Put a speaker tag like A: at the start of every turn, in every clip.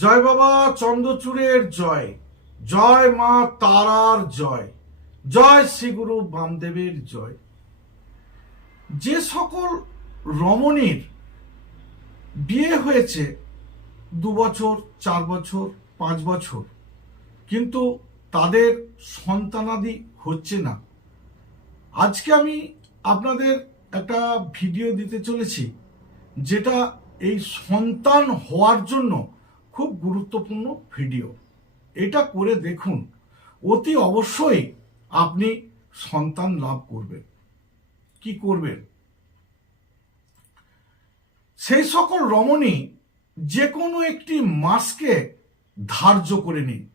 A: জয় বাবা চন্দ্রচূড়ের জয়। জয় মা তারার জয়। জয় শ্রীগুরু বামদেবের জয়। যে সকল রমণীর বিয়ে হয়েছে দু বছর, চার বছর, পাঁচ বছর, কিন্তু তাদের সন্তানাদি হচ্ছে না। আজকে আমি আপনাদের একটা ভিডিও দিতে চলেছি, যেটা এই সন্তান হওয়ার জন্য খুব গুরুত্বপূর্ণ ভিডিও। এটা করে দেখুন, অতি অবশ্যই আপনি সন্তান লাভ করবেন। কি করবেন? সেই সকল রমণী যে কোনো একটি মাসকে ধার্য করে নিন।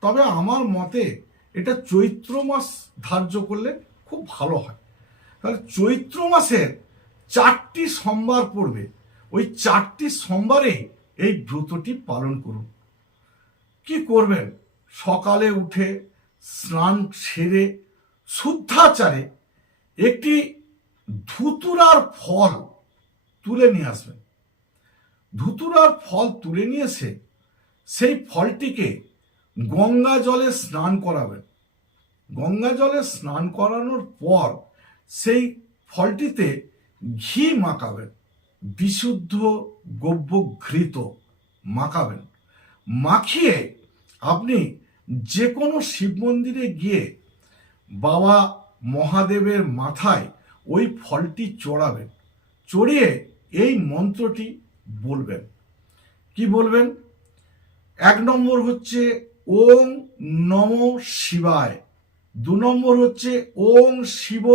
A: তবে আমার মতে এটা চৈত্র মাস ধার্য করলে খুব ভালো হয়। তাহলে চৈত্র মাসের চারটি সোমবার পড়বে। ওই চারটি সোমবারে এই ব্রতটি পালন করুন। কি করবেন? সকালে উঠে স্নান সেরে শুদ্ধাচারে একটি ধুতুরার ফল তুলে নিয়ে আসবেন। ধুতুরার ফল তুলে নিয়ে এসে সেই ফলটিকে গঙ্গা জলে স্নান করাবেন। গঙ্গা জলে স্নান করানোর পর সেই ফলটিতে ঘি মাখাবেন। বিশুদ্ধ গব্য ঘৃত মাখাবেন। মাখিয়ে আপনি যে কোনো শিব মন্দিরে গিয়ে বাবা মহাদেবের মাথায় ওই ফলটি চড়াবেন। চড়িয়ে এই মন্ত্রটি বলবেন। কি বলবেন? এক নম্বর হচ্ছে ওং নম শিবায়। দু নম্বর হচ্ছে ওং শিব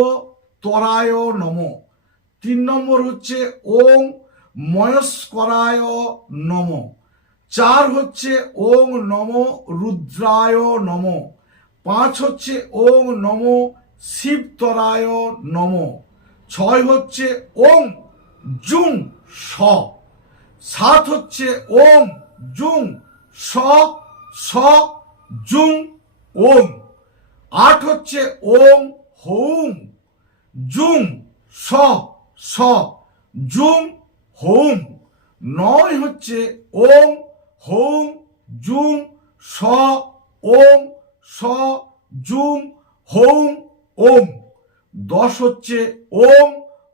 A: তরায় নম। তিন নম্বর হচ্ছে ওং ময়স্করায় নম। চার হচ্ছে ওং নম রুদ্রায় নম। পাঁচ হচ্ছে ওং নম শিবতরায় নম। ছয় হচ্ছে ওং জুং স। সাত হচ্ছে ওং জুং স স জুং ওং। আট হচ্ছে ওং হৌং জুং স। স জুং হৌং নয় হচ্ছে ওম, হোম, জুম, স, ওম, স, জুম, হোম, ওম। দশ হচ্ছে ওম,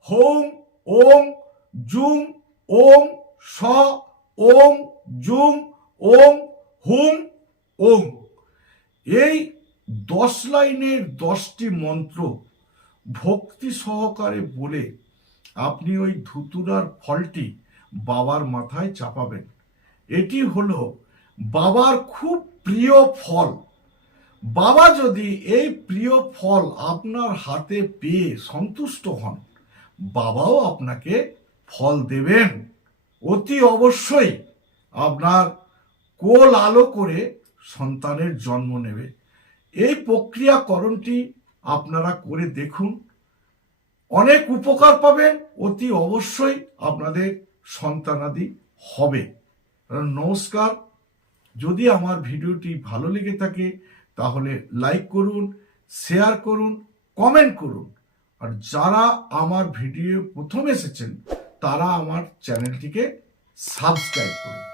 A: হোম, ওম, জুম, ওম, স, ওম, জুম, ওম, হুম, ওম। এই দশ লাইনের দশটি মন্ত্র ভক্তি সহকারে বলে আপনি ওই ধুতুরার ফলটি বাবার মাথায় চাপাবেন। এটি হলো বাবার খুব প্রিয় ফল। বাবা যদি এই প্রিয় ফল আপনার হাতে পেয়ে সন্তুষ্ট হন, বাবাও আপনাকে ফল দেবেন। অতি অবশ্যই আপনার কোল আলো করে সন্তানের জন্ম নেবে। এই প্রক্রিয়াকরণটি আপনারা করে দেখুন। অনেক উপকার পাবেন অতি অবশ্যই আপনাদের সন্তানাদি হবে। নমস্কার। যদি আমার ভিডিওটি ভালো লেগে থাকে, তাহলে লাইক করুন, শেয়ার করুন, কমেন্ট করুন। আর যারা আমার ভিডিও প্রথম এসেছেন, তারা আমার চ্যানেলটিকে সাবস্ক্রাইব করুন।